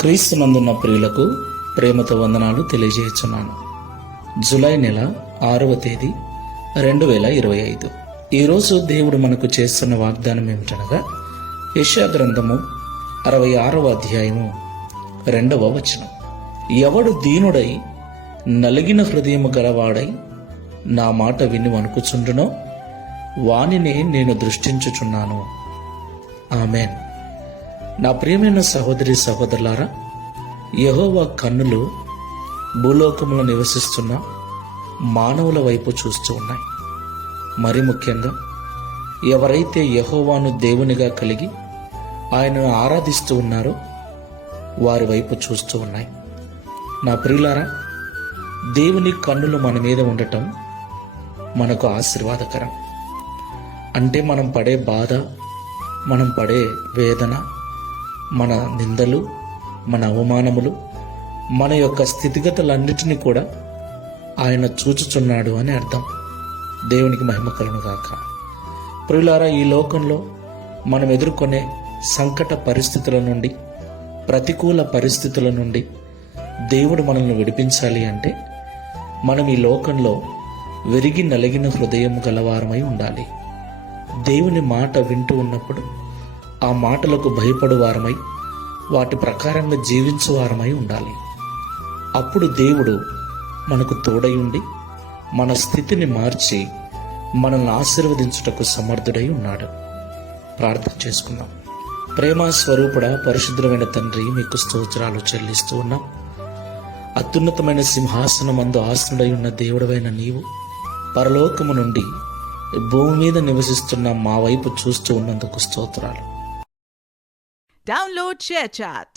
క్రీస్తునందున్న ప్రియులకు ప్రేమతో వందనాలు తెలియజేస్తున్నాను. జూలై నెల 6వ తేదీ 2025. ఈరోజు దేవుడు మనకు చేస్తున్న వాగ్దానం ఏమిటనగా యెషయా గ్రంథము 66వ అధ్యాయము 2వ వచనం. ఎవడు దీనుడై నలిగిన హృదయము గలవాడై నా మాట విని వణుకుచుండునో వానినే నేను దృష్టించుచున్నాను. ఆమేన్. నా ప్రియమైన సహోదరి సహోదరులారా, యెహోవా కన్నులు భూలోకములో నివసిస్తున్న మానవుల వైపు చూస్తూ ఉన్నాయి. మరి ముఖ్యంగా ఎవరైతే యెహోవాను దేవునిగా కలిగి ఆయనను ఆరాధిస్తూ ఉన్నారో వారి వైపు చూస్తూ ఉన్నాయి. నా ప్రియులారా, దేవుని కన్నులు మన మీద ఉండటం మనకు ఆశీర్వాదకరం. అంటే మనం పడే బాధ, మనం పడే వేదన, మన నిందలు, మన అవమానములు, మన యొక్క స్థితిగతులన్నిటినీ కూడా ఆయన చూచుచున్నాడు అని అర్థం. దేవునికి మహిమ కలుగును గాక. ప్రియులారా, ఈ లోకంలో మనం ఎదుర్కొనే సంకట పరిస్థితుల నుండి, ప్రతికూల పరిస్థితుల నుండి దేవుడు మనల్ని విడిపించాలి అంటే మనం ఈ లోకంలో విరిగి నలిగిన హృదయం గలవారమై ఉండాలి. దేవుని మాట వింటూ ఉన్నప్పుడు ఆ మాటలకు భయపడు వారమై వాటి ప్రకారంగా జీవించు వారమై ఉండాలి. అప్పుడు దేవుడు మనకు తోడై ఉండి మన స్థితిని మార్చి మనల్ని ఆశీర్వదించుటకు సమర్థుడై ఉన్నాడు. ప్రార్థన చేసుకుందాం. ప్రేమ స్వరూపుడ, పరిశుద్ధమైన తండ్రి, మీకు స్తోత్రాలు చెల్లిస్తూ ఉన్నాం. అత్యున్నతమైన సింహాసనమందు ఆసనుడై ఉన్న దేవుడవైన నీవు పరలోకము నుండి భూమి మీద నివసిస్తున్న మా వైపు చూస్తూ ఉన్నందుకు స్తోత్రాలు. Download ShareChat.